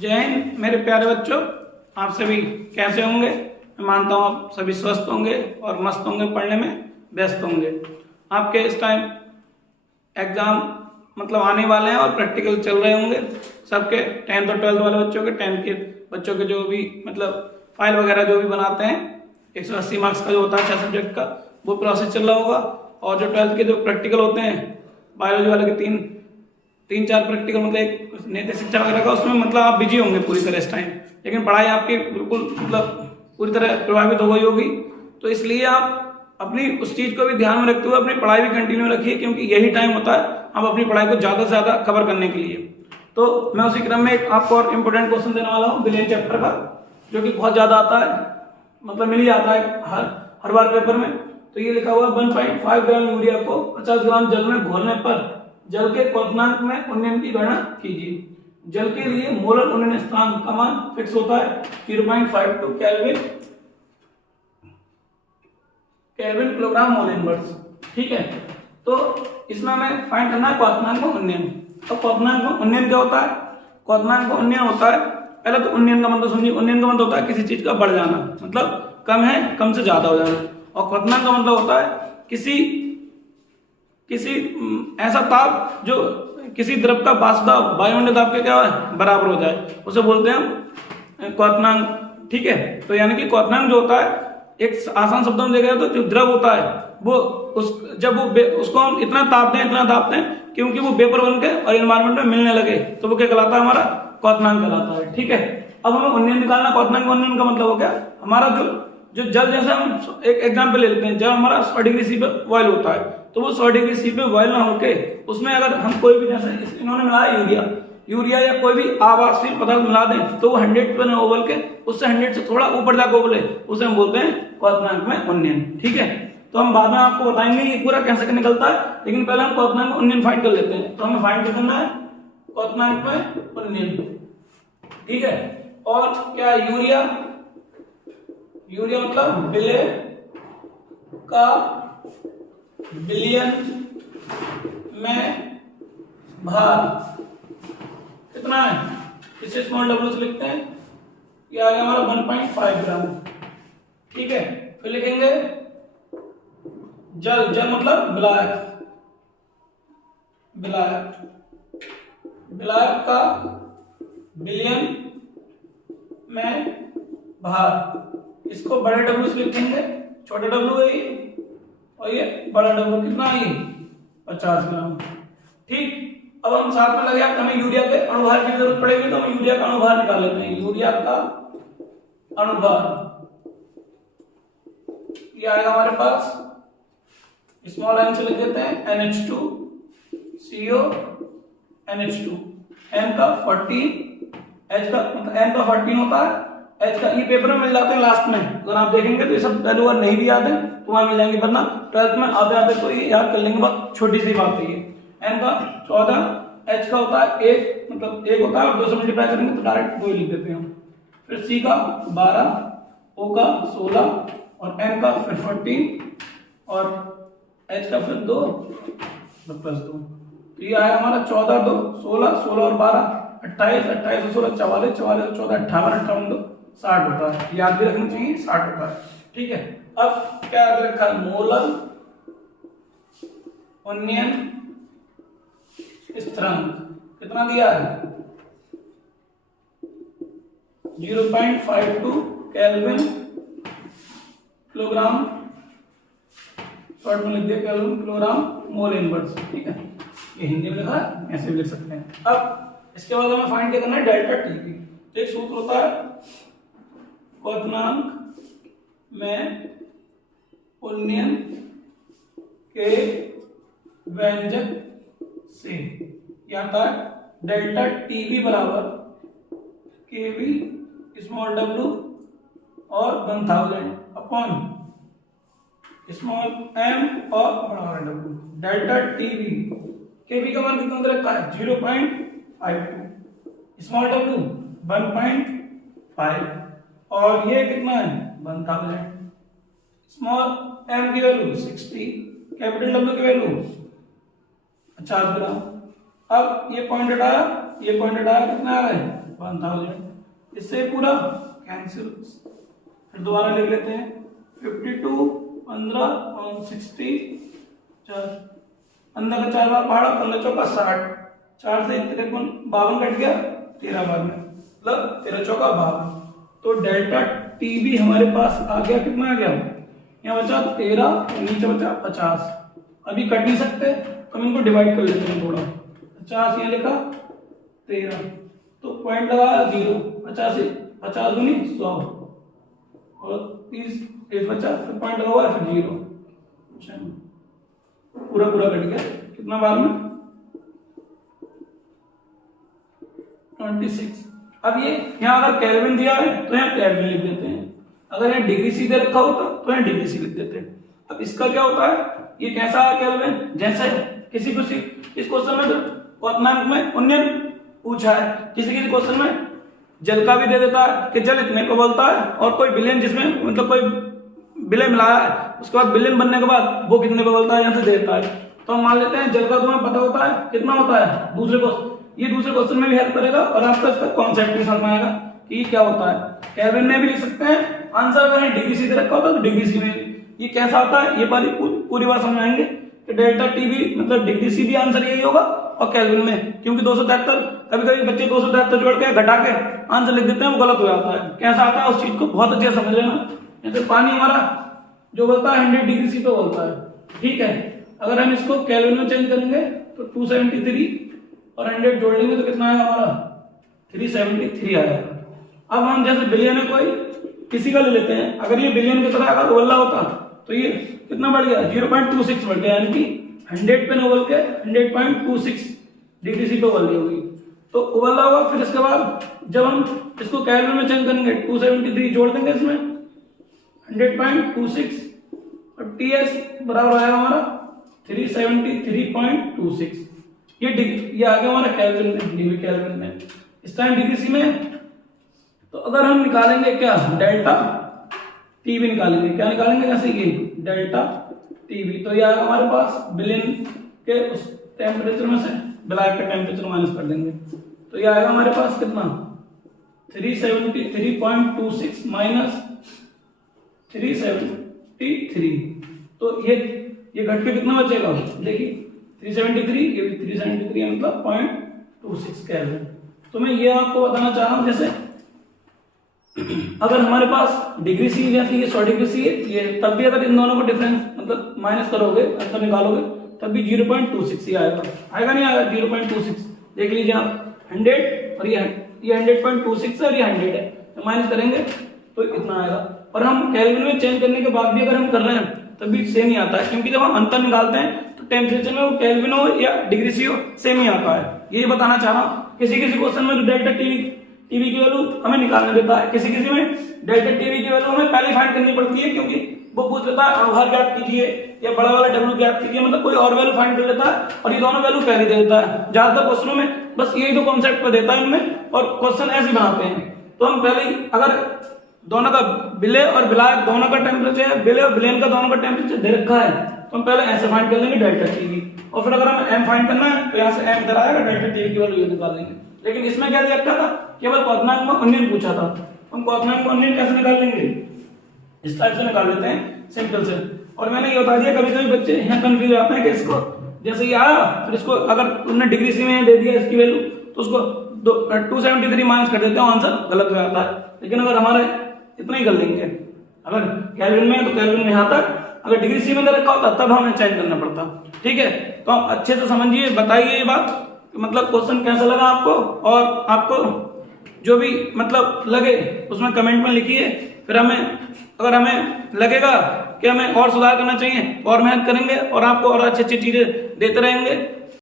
जय हिंद मेरे प्यारे बच्चों, आप सभी कैसे होंगे। मैं मानता हूँ आप सभी स्वस्थ होंगे और मस्त होंगे, पढ़ने में व्यस्त होंगे। आपके इस टाइम एग्जाम मतलब आने वाले हैं और प्रैक्टिकल चल रहे होंगे सबके। 10th और 12th वाले बच्चों के, 10th के बच्चों के जो भी मतलब फाइल वगैरह जो भी बनाते हैं 180 मार्क्स का जो होता है 6 सब्जेक्ट का, वो प्रोसेस चल रहा होगा। और जो 12th के जो प्रैक्टिकल होते हैं बायोलॉजी वाले के तीन चार प्रैक्टिकल मतलब एक नैतिक शिक्षा वगैरह का, उसमें मतलब आप बिजी होंगे पूरी तरह इस टाइम। लेकिन पढ़ाई आपकी बिल्कुल मतलब पूरी तरह प्रभावित हो गई होगी, तो इसलिए आप अपनी उस चीज़ को भी ध्यान में रखते हुए अपनी पढ़ाई भी कंटिन्यू रखिए, क्योंकि यही टाइम होता है आप अपनी पढ़ाई को ज़्यादा से ज़्यादा कवर करने के लिए। तो मैं उसी क्रम में एक आपको और इम्पोर्टेंट क्वेश्चन देने वाला हूँ बिलियन चैप्टर का, जो कि बहुत ज़्यादा आता है, मतलब मिल ही जाता है हर बार पेपर में। तो ये लिखा हुआ 1.5 ग्राम यूरिया को 50 ग्राम जल में घोलने पर जल के क्वथनांक में उन्नयन की गणना कीजिए। जल के लिए मोलर उन्नयन स्थान का मान फिक्स होता है 0.52 केल्विन किलोग्राम मोल इनवर्स। ठीक है, तो इसमें हमें फाइंड करना है क्वथनांक में उन्नयन। तो क्वथनांक में उन्नयन क्या होता है? क्वथनांक में उन्नयन होता है, पहले तो उन्नयन का मतलब समझिए। उन्नयन का मतलब होता है किसी चीज का बढ़ जाना, मतलब कम है कम से ज्यादा हो जाना। और क्वथनांक का मतलब होता है किसी ऐसा ताप जो किसी द्रव का वाष्प दाब वायुमंडलीय दाब के क्या है बराबर हो जाए, उसे बोलते हैं हम क्वथनांक। ठीक है, तो यानी कि क्वथनांक जो होता है एक आसान शब्दों में देखा जाए तो जो द्रव होता है वो उसको हम इतना तापते हैं क्योंकि वो वेपर बन के और एनवायरमेंट में मिलने लगे, तो वो क्या कहलाता है? हमारा क्वथनांक कहलाता है। ठीक है, अब हमें उन्नयन निकालना। क्वथनांक उन्नयन का मतलब हो गया हमारा जो जल, जैसे हम एक एग्जाम्पल ले लेते हैं, जब हमारा 100 डिग्री सी पे बॉयल होता है, तो वो 100 डिग्री सी पे बॉयल ना होके उसमें अगर हम कोई भी, जैसे इन्होंने मिलाया यूरिया या कोई भी आवासशील पदार्थ मिला दें, तो वो 100 पे ना उबल के उससे 100 से थोड़ा ऊपर जाकर उबले, उसे हम बोलते हैं क्वथनांक में उन्नयन। ठीक है, तो हम बाद में आपको बताएंगे ये पूरा कैसे निकलता है, लेकिन पहले हम क्वथनांक में उन्नयन फाइंड कर लेते हैं। तो हमें फाइंड करना है क्वथनांक में उन्नयन। ठीक है, और क्या यूरिया मतलब विलय का बिलियन में भार कितना है, इसे स्मॉल डब्ल्यू से लिखते हैं, ये आ गया हमारा 1.5 ग्राम। ठीक है, फिर लिखेंगे जल मतलब विलायक का बिलियन में भार, इसको बड़े डब्ल्यू से लिखेंगे, छोटे डब्ल्यू है ये, और ये बड़ा डब्ल्यू कितना है? 50 ग्राम। ठीक, अब हम साथ में लगे हमें यूरिया के अणुभार की जरूरत पड़ेगी, तो हम यूरिया का अणुभार निकाल लेते हैं। यूरिया का अणुभार ये आएगा हमारे पास, स्मॉल एन से लिख देते हैं NH2CO NH2, N का 14, H का मतलब N का 14 होता है, H का, ये पेपर में मिल जाते हैं लास्ट में, अगर आप देखेंगे तो ये सब वैल्यू अगर नहीं भी याद है तो वहां मिल जाएंगे, वरना 12th में आप याद है तो ये याद कर लेंगे, बहुत छोटी सी बात है ये। N का 14, H का होता है 1, मतलब 1 होता है, 2 से मल्टीप्लाई करेंगे तो डायरेक्ट 2 ही लिख देते हैं हम। फिर C का 12, O का 16 और N का फिर 14 और H का फिर 2 प्लस 2, तो ये आया हमारा 14, 2, 16, 16 और 12 28, 28 और 16 44, 44 और 14 58, 58 2 60 होता है, याद भी रखना चाहिए 60 होता है। ठीक है, अब क्या याद रखा है? मोलर उन्नयन स्थिरांक कितना दिया है? 0.52 केल्विन किलोग्राम, शॉर्ट में लिख दिया केल्विन किलोग्राम मोल इनवर्स। ठीक है, ये हिंदी में लिखा है, ऐसे भी लिख सकते हैं। अब इसके बाद हमें फाइंड करना है डेल्टा टी की। तो एक सूत्र होता है क्वथनांक में उन्नयन के व्यंजक से, यह आता है डेल्टा टीबी बराबर केवी स्मॉल डब्ल्यू और 1000 अपॉन स्मॉल एम और बड़ा डब्ल्यू। डेल्टा टीबी, केवी का मान कितना रखा है? 0.52, स्मॉल डब्ल्यू 1.5 और ये कितना है? 1000। स्मॉल एम की वैल्यू 60, कैपिटल डब्ल्यू की वैल्यू 50 ग्राम। अब ये पॉइंट हटाया कितना आ रहा है? 1000। इससे पूरा कैंसिल। फिर दोबारा लिख लेते हैं 52, 15 और 60, 4 अंदर का 4 बार पहाड़ा, 15 चौका 60, 4 से 52 कट गया 13 बार में, मतलब 13 चौका 52। तो डेल्टा टी भी हमारे पास आ गया, कितना आ गया, यहाँ बचा 13, नीचे बचा 50। अभी कट नहीं सकते तो हम इनको डिवाइड कर लेते हैं थोड़ा। 50 यहाँ लिखा, 13 तो पॉइंट लगाया 0, 50 से 50 दूनी 100 और 30 1 बचा, फिर पॉइंट लगा हुआ, फिर 0। पूरा कट गया, कितना बार में 26। अब ये यहाँ अगर केल्विन दिया है तो यहाँ केल्विन लिख देते हैं, अगर यहाँ डिग्री सी दे रखा होता तो यहाँ डिग्री सी लिख देते हैं। अब इसका क्या होता है, ये कैसा है केल्विन, जैसे किसी इस क्वेश्चन में तो क्वार्टमांक में उन्नयन पूछा है, किसी क्वेश्चन में जल का भी दे देता है कि जल इतने को बोलता है, और कोई विलेन जिसमें मतलब कोई विलेन मिलाया है, उसके बाद विलेन बनने के बाद वो कितने पे बोलता है यहाँ से देता है। तो हम मान लेते हैं जल का तुम्हें पता होता है कितना होता है, दूसरे क्वेश्चन में भी हेल्प करेगा और आपका इसका कॉन्सेप्ट भी समझ में आएगा कि क्या होता है। केल्विन में भी लिख सकते हैं आंसर, अगर डिग्री सी दे रखा होता है तो डिग्री सी में ये कैसा होता है, ये पूरी बात समझाएंगे कि डेल्टा टी भी मतलब डिग्री सी भी आंसर यही होगा, और केल्विन में क्योंकि 273 कभी बच्चे 273 जोड़ के घटा के आंसर लिख देते हैं, वो गलत हो जाता है। कैसा आता है उस चीज को बहुत अच्छे से समझ लेना। जैसे पानी हमारा जो बोलता है 100 डिग्री सी पे बोलता है, ठीक है, अगर हम इसको केल्विन में चेंज करेंगे तो 273 और 100 जोड़ लेंगे तो कितना आएगा हमारा 373 आएगा। अब हम जैसे बिलियन है कोई किसी का ले लेते हैं, अगर ये बिलियन की तरह अगर उबल्ला होता तो ये कितना बढ़ गया 0.26 बढ़ गया, यानी कि 100 पे न उबल के 100.26 डिग्री सी पे उबल रही होगी तो उबल्ला होगा। फिर इसके बाद जब हम इसको केल्विन में चेंज करेंगे 273 जोड़ देंगे इसमें 100.26 और टीएस बराबर आएगा हमारा 373.26। ये आ गया हमारा केल्विन में, डिग्री केल्विन में। इस टाइम डिग्री सी में तो अगर हम निकालेंगे क्या डेल्टा टी भी निकालेंगे, क्या निकालेंगे, जैसे कि डेल्टा टी भी, तो यह हमारे पास बिलियन के उस टेम्परेचर में से ब्लैक का टेम्परेचर माइनस कर देंगे तो यह आएगा हमारे पास कितना 373.26 माइनस 373। तो ये घट के कितना बचेगा, देखिए 373, ये भी 373 मतलब 0.26 केल्विन। तो मैं ये आपको बताना चाह रहा हूं, जैसे अगर हमारे पास डिग्री सी जैसे ये 100 डिग्री सी है ये, तब भी अगर इन दोनों को डिफरेंस मतलब माइनस करोगे, अंतर निकालोगे, तब भी 0.26 ही आएगा नहीं आएगा 0.26। देख लीजिए आप 100 और ये 100.26 है और ये 100 है, तो माइनस करेंगे तो इतना आएगा। और हम केल्विन में चेंज करने के बाद भी अगर हम कर रहे हैं तब भी सेम ही आता है, क्योंकि जब हम अंतर निकालते हैं तो टेम्परेचर में वो केल्विन हो या डिग्री सी हो सेम ही आता है। ये बताना चाह रहा हूँ। किसी क्वेश्चन में तो डेल्टा टीवी की वैल्यू हमें निकालने देता है, किसी में डेल्टा टीवी की वैल्यू हमें पहले फाइंड करनी पड़ती है, क्योंकि वो पूछ लेता है अणुभार ज्ञात कीजिए या बड़ा वाला डब्ल्यू ज्ञात कीजिए, मतलब कोई और वैल्यू फाइंड कर लेता है और ये दोनों वैल्यू पहले दे देता है। ज्यादातर क्वेश्चनों में बस यही दो कॉन्सेप्ट पे देता है इनमें, और क्वेश्चन ऐसे बनाते हैं। तो हम पहले अगर दोनों का विलय और विलायक दोनों का टेम्परेचर है, विलय और विलयन का दोनों का टेम्परेचर दे रखा है, तो हम पहले ऐसे फाइंड कर लेंगे डेल्टा टी, और फिर अगर हमें एम फाइंड करना है तो यहाँ से एम इधर आएगा, डेल्टा टी की वैल्यू ये निकाल लेंगे। लेकिन इसमें क्या दिया था, केवल क्वार्टमांक में उन्नयन पूछा था, हम क्वार्टमांक में उन्नयन कैसे निकाल लेंगे, इस टाइप से निकाल लेते हैं सिंपल से। और मैंने ये बता दिया, कभी कभी बच्चे यहाँ कंफ्यूज आते हैं कि इसको जैसे ये आया फिर इसको अगर उन्होंने डिग्री सी में दे दिया इसकी वैल्यू तो उसको 273 माइनस कर देते हैं, आंसर गलत हो जाता है। लेकिन अगर हमारे इतना ही कर लेंगे, अगर केल्विन में है तो केल्विन में यहाँ तक, अगर डिग्री सी में दे रखा होता तब हमें चेंज करना पड़ता। ठीक है, तो आप अच्छे से समझिए, बताइए ये बात, मतलब क्वेश्चन कैसा लगा आपको, और आपको जो भी मतलब लगे उसमें कमेंट में लिखिए। फिर अगर हमें लगेगा कि हमें और सुधार करना चाहिए और मेहनत करेंगे और आपको और अच्छी अच्छी चीजें देते रहेंगे।